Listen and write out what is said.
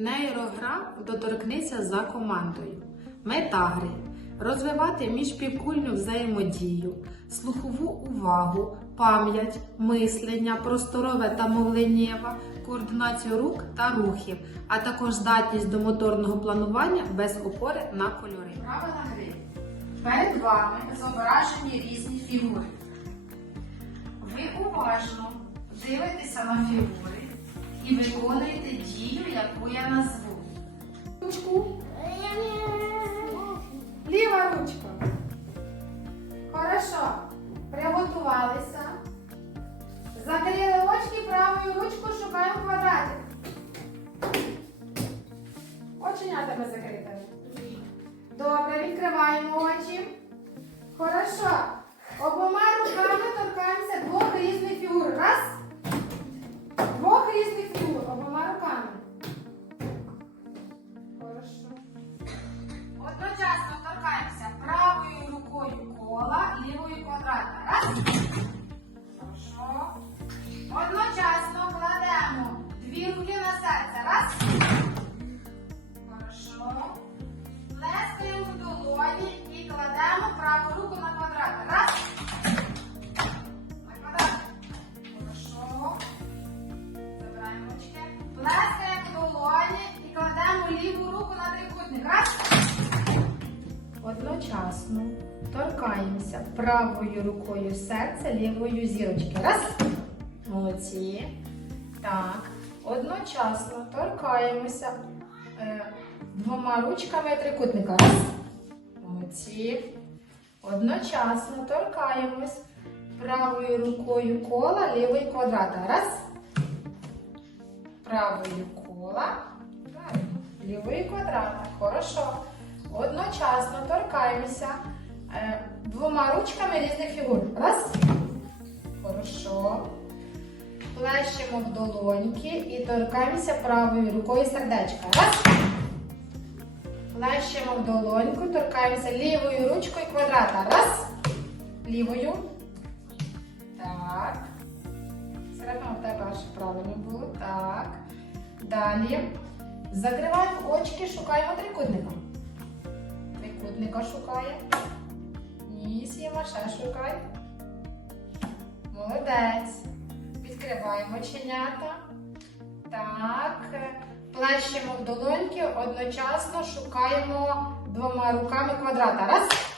Нейрогра доторкнися за командою. Мета гри розвивати міжпівкульну взаємодію, слухову увагу, пам'ять, мислення, просторове та мовленнєве, координацію рук та рухів, а також здатність до моторного планування без опори на кольори. Правила гри. Перед вами зображені різні фігури. Ви уважно дивитеся на фігури і виконуєте я назву. Ручку. Ліва ручка. Хорошо. Приготувалися. Закрили очки, правою ручку шукаємо квадратик. Оченятами закритими. Добре, відкриваємо очі. Хорошо. Обома руками торкаємося двох різних фігур. Раз. Одночасно торкаємося правою рукою серця, лівою зірочки. Раз. Молодці. Так. Одночасно торкаємося е, двома ручками трикутника. Раз. Молодці. Одночасно торкаємось правою рукою кола, лівою квадрата. Раз. Правою кола. Лівою квадрата. Хорошо. Одночасно торкаємося е, двома ручками різних фігур. Раз. Хорошо. Плещемо в долоньки і торкаємося правою рукою сердечка. Раз. Плещемо в долоньку, торкаємося лівою ручкою квадрата. Раз. Лівою. Так. Середньо в тебе аж правильно було. Так. Далі. Закриваємо очки, шукаємо трикутника. Трикутника шукає. Ніс Сіма ще шукай. Молодець. Відкриваємо оченята. Так. Плещемо в долоньки, одночасно шукаємо двома руками квадрата. Раз.